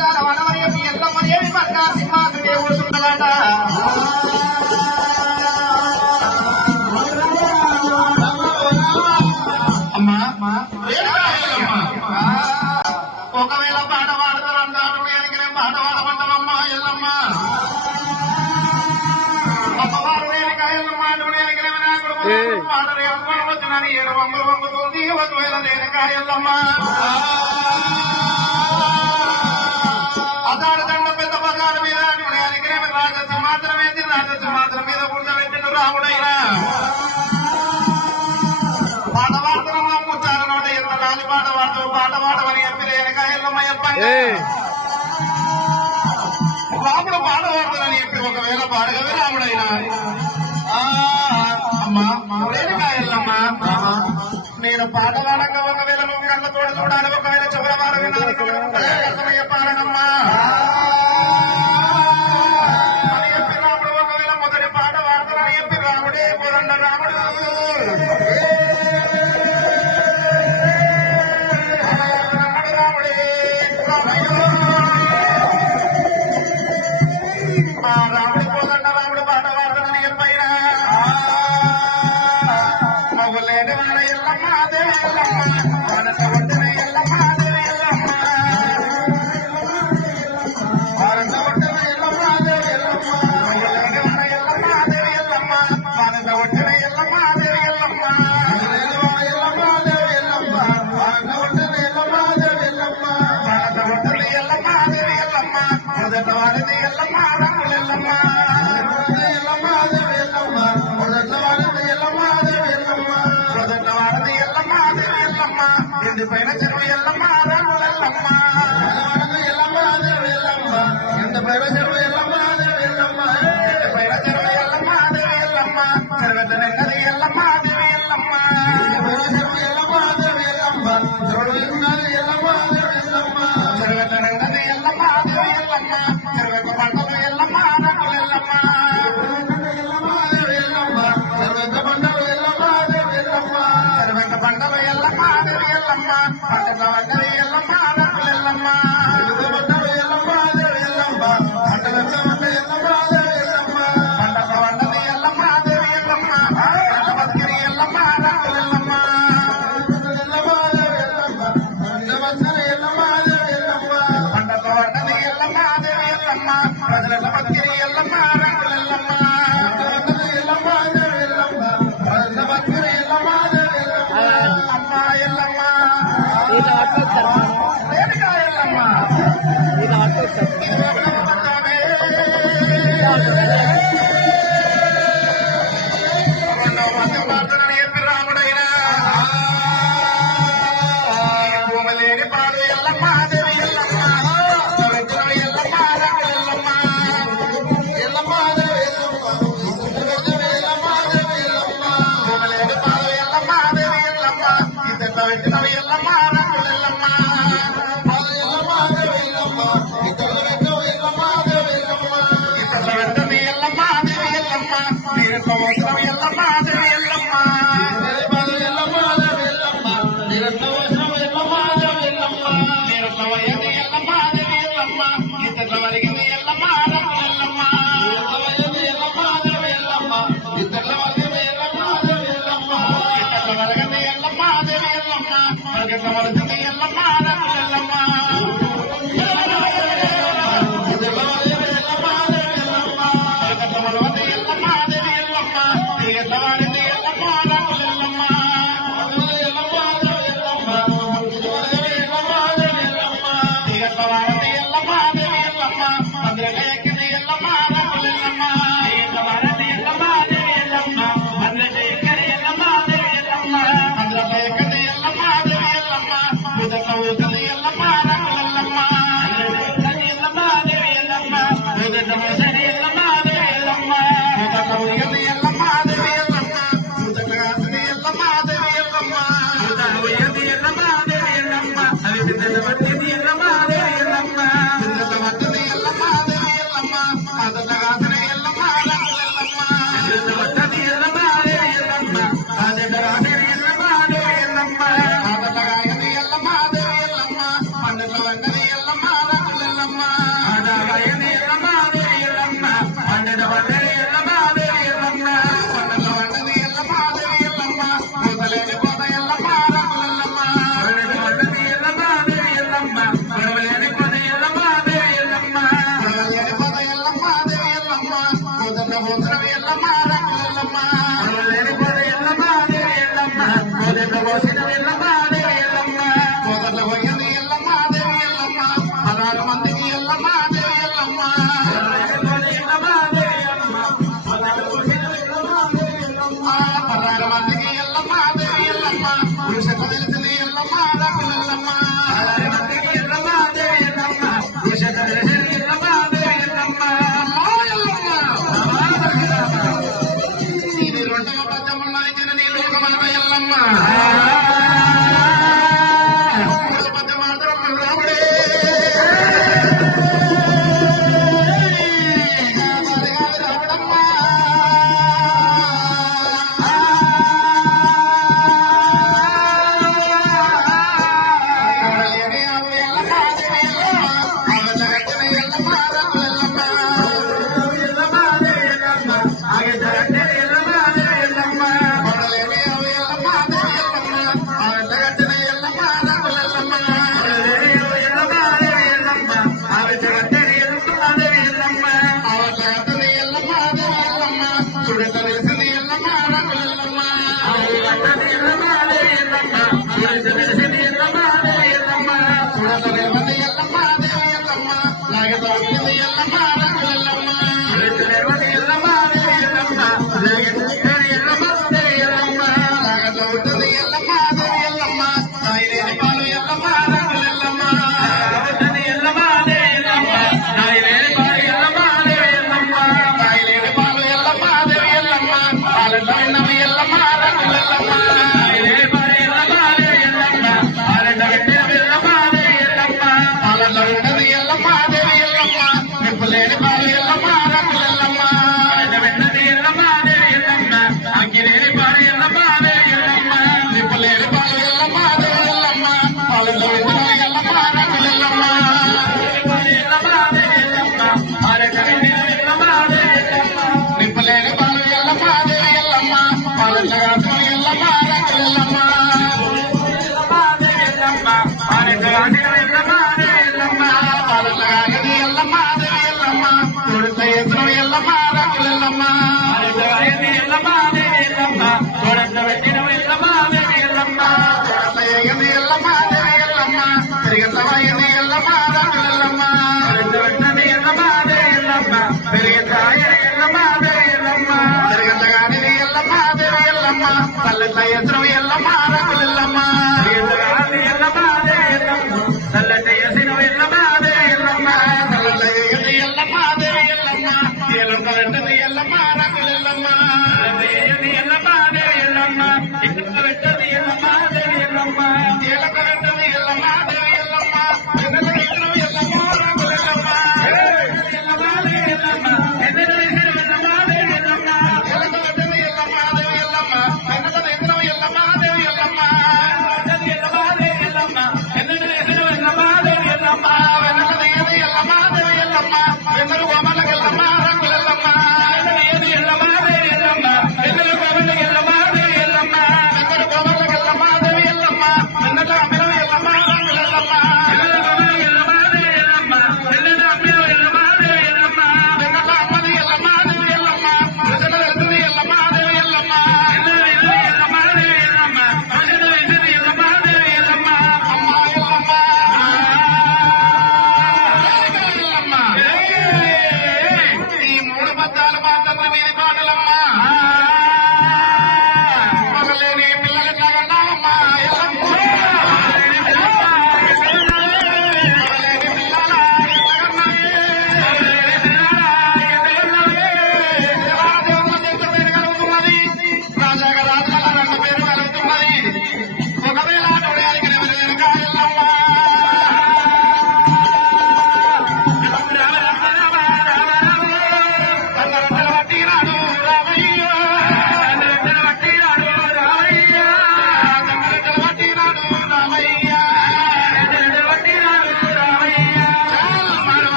బంగార వనమయ్య ఎల్లమ్మయ్యేవి బంగారు సింహాసనే కూర్చున్నదట. ఒకవేళ పాట పాడతారు అంటారు నేను పాట పాడమంటామమ్మా ఎల్లమ్మ అమ్మవారు నేనుగా ఎల్లమ్మ పాడరే అమ్మ వచ్చినని 7 వందలు వంగుతుంది. ఒకవేళ నేనుగా ఎల్లమ్మ అదాడు దండ పెద్ద పదాల మీద నేనుగా రాజస్సు మాత్రమే రాజస్సు మాత్రం మీద కూర్చోబెట్టిండు రాముడైనా పాట పాడుతున్నా ముచ్చారు నోట ఎంత రాలి పాట పాడుతూ పాట పాడమని చెప్పి రేణుగా ఎల్లమ్మ చెప్పండి. రాముడు పాట పాడుతుందని చెప్పి ఒకవేళ పాడగవి రాముడైనా అమ్మా రేణుగా ఎల్లమ్మ నేను పాట పాడక ఒకవేళ నువ్వు కళ్ళతోడు చూడాలి ఒకవేళ చెవుల పాట వినాలి చెప్పాలనమ్మా అని చెప్పి రాముడు ఒకవేళ మొదటి పాట పాడతానని చెప్పి రాముడే కోరండ రాముడు రాముడు కోదండ రాముడు పాట పాడతానని చెప్పైనా మొగలేని వాడ ఎల్లమ్మ దేవి ఎల్లమ్మ మనస ఒడ్డున ఎల్లమ్మ దేవి ఎల్లమ్మ భారత ఒడ్డున ఎల్లమ్మ దేవి ఎల్లమ్మ మొగలేని వాడ ఎల్లమ్మ దేవి ఎల్లమ్మ మనస ఒడ్డున ఎల్లమ్మ దేవి ఎల్లమ్మ ఎల్లమ్మ దేవి ఎల్లమ్మ భారత ఒడ్డున ఎల్లమ్మ దేవి ఎల్లమ్మ భారత ఒడ్డున ఎల్లమ్మ దేవి ఎల్లమ్మ మొదట వారిది ఎల్లమ్మ రాములు ఎల్లమ్మ ఎల్లమ్మ దేవి ఎల్లమ్మ మొదట వారిది ఎల్లమ్మ దేవి ఎల్లమ్మ మొదట వారిది ఎల్లమ్మ దేవి ఎల్లమ్మ ఇంటి పైన చెరువు ఎల్లమ్మ రాములు ఎల్లమ్మ ఎల్లమ్మ దేవి ఎల్లమ్మ ఇంటి పైన చెరువు ఎల్లమ్మ దేవి ఎల్లమ్మ ఇంటి పైన చెరువు ఎల్లమ్మ దేవి ఎల్లమ్మ చెరుగది ఎల్లమ్మ దేవి ఎల్లమ్మ చెరువు ఎల్లమ్మ దేవి ఎల్లమ్మ చెరువు ఎల్లమ్మ దేవి ఎల్లమ్మ చెరుగది ఎల్లమ్మ దేవి ఎల్లమ్మ చెరుగకు పంటలు ఎల్లమ్మ రాములు ఎల్లమ్మ ఎల్లమ్మ దేవి ఎల్లమ్మ చెరుగకు పంటలు ఎల్లమ్మ దేవి ఎల్లమ్మ చెరుగకు పంటలు ఎల్లమ్మ దేవి ఎల్లమ్మ పంటల వంగరి ఎల్లమ్మ రాములు ఎల్లమ్మ పంటలు ఎల్లమ్మ దేవి ఎల్లమ్మ పంటల ఎల్లమ్మ దేవి ఎల్లమ్మ పంటల వంగరి ఎల్లమ్మ దేవి ఎల్లమ్మ పంట బతికిరి ఎల్లమ్మ రాములు ఎల్లమ్మ ఎల్లమ్మ దేవి ఎల్లమ్మ పంట బతికిరి ఎల్లమ్మ దేవి ఎల్లమ్మ పంటల వంగరి ఎల్లమ్మ దేవి ఎల్లమ్మ ప్రజల బతికిరి ఎల్లమ్మ రాములు ఎల్లమ్మ ఎల్లమ్మ దేవి ఎల్లమ్మ ప్రజల బతికిరి ఎల్లమ్మ దేవి ఎల్లమ్మ అమ్మ ఎల్లమ్మ రేణుగా ఎల్లమ్మ చెప్పి రాముడైనా భూమలేని పాడు ఎల్లమ్మ దేవి ఎల్లమ్మ ఎల్లమ్మ రాములు ఎల్లమ్మ ఎల్లమ్మ దేవి ఎల్లమ్మ దేవి ఎల్లమ్మ భూమలేని పాడు ఎల్లమ్మ దేవి ఎల్లమ్మ ఇద్దరు పెట్టినవి ఎల్లమ్మ రాములు ఎల్లమ్మ ఎల్లమ్మ దేవి ఎల్లమ్మ ఇద్దరు పెట్టినవి ఎల్లమ్మ దేవి ఎల్లమ్మ ఇద్దరు పెట్టని ఎల్లమ్మ దేవి ఎల్లమ్మ మీరు సంవత్సరం ఎల్లమ్మ దేవి ఎల్లమ్మ ఎల్లమ్మ దేవి ఎల్లమ్మ మీరు సంవత్సరం ఎల్లమ్మ దేవి ఎల్లమ్మ మీరు సమయది ఎల్లమ్మ దేవి ఎల్లమ్మ ఇద్దరు వరిగింది ఎల్లమ్మ రాములు ఎల్లమ్మ ఎల్లమ్మ దేవి ఎల్లమ్మ ఇద్దరు వరిగింది ఎల్లమ్మ దేవి ఎల్లమ్మ ఇద్దరు వరగది ఎల్లమ్మ దేవి ఎల్లమ్మ వరగది ఎల్లమ్మ రాములు ఎల్లమ్మ Thank you. మందికి ఎల్లమ్మ దేవి ఎల్లమ్మ పురుషకు తెలిసింది ఎల్లమ్మ రాకులెల్లమ్మ మందికి ఎల్లమ్మ దేవి ఎల్లమ్మ పురుషకు తెలిసింది ఎల్లమ్మ దేవి ఎల్లమ్మ ఇది రెండవ పద్యమున్న జనని లోకమాత ఎల్లమ్మ పద్యం మాత్రం రాముడే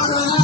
ఆశలు